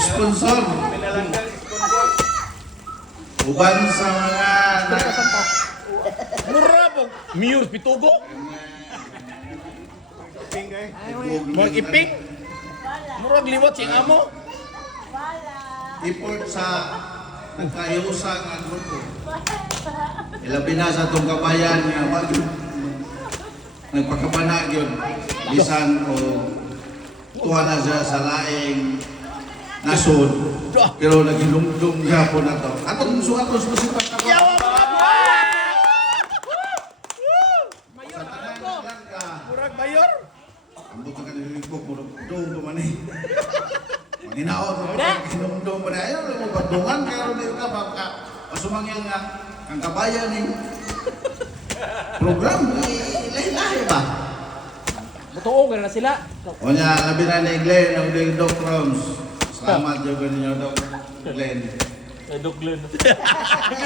sponsor. Uban sa mga Mura po. Miyos pitugo. Mag iping. Murag liwat sing amo. effort sa nagkayusa nga grupo. Ilabi na sa itong kabayan nga nagpakapanag yun. Bisan o tuwa na siya sa laing nasod. Pero nagilumdum gapon na to. Atong suatos mo si Pagkawa. Yawa mga buwan! Sa tanan lang ka. Murag mayor. Ang buto ka nililipok mo. Doon tumanay. Maninaon mo. Kinumdum mo na. Ayaw mo badungan. Kaya rin ka baka pasumangil nga ang kabayan ng program. Ilahi-lahi ba? Butuong na sila. O niya, labi na ni Glenn ang Big Doc Roms. Salamat yung ninyo, Doc Glenn. Dok Glenn.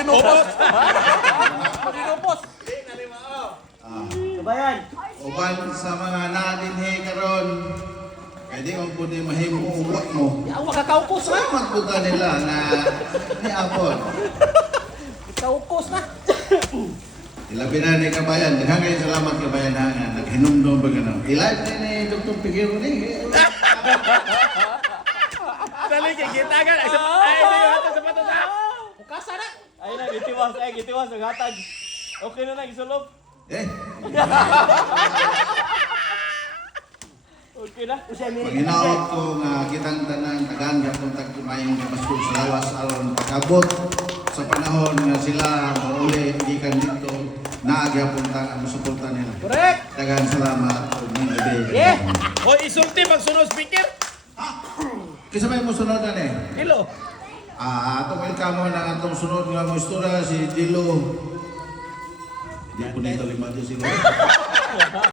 Opos. Pagkikopos. Kabayan. Uban sa mga nadinhi karon, pwede mong po ni mahimo uwak mo. Yawa ka kaupos na. Salamat po ka nila na niapon. Kaupos na. Ilabi na ni Kabayan. Daghang salamat Kabayan na naghinumdum ba gano'n. Ilad ni Dr. Pigero ni. Dali kay kita kan. Ay, hindi ko hata sapatos ha. Bukasa na. Ay na, gitiwas. Naghatag. Okay na na, isulog. Eh, Okay na. paginaot ko nga kitang tanan tagaan kung tagtumayong kapaskul sa lawas aron pagabot sa panahon nga sila mauli gikan dito naagyapon ta ang suporta nila. Correct. Daghang salamat ug ng gabi. Yeah. O isulti pag sunod speaker. Kisa may mo sunod na ni. Hello. Atong welcome mo na atong sunod nga mo istorya si Dilo. Di po nito lima sila.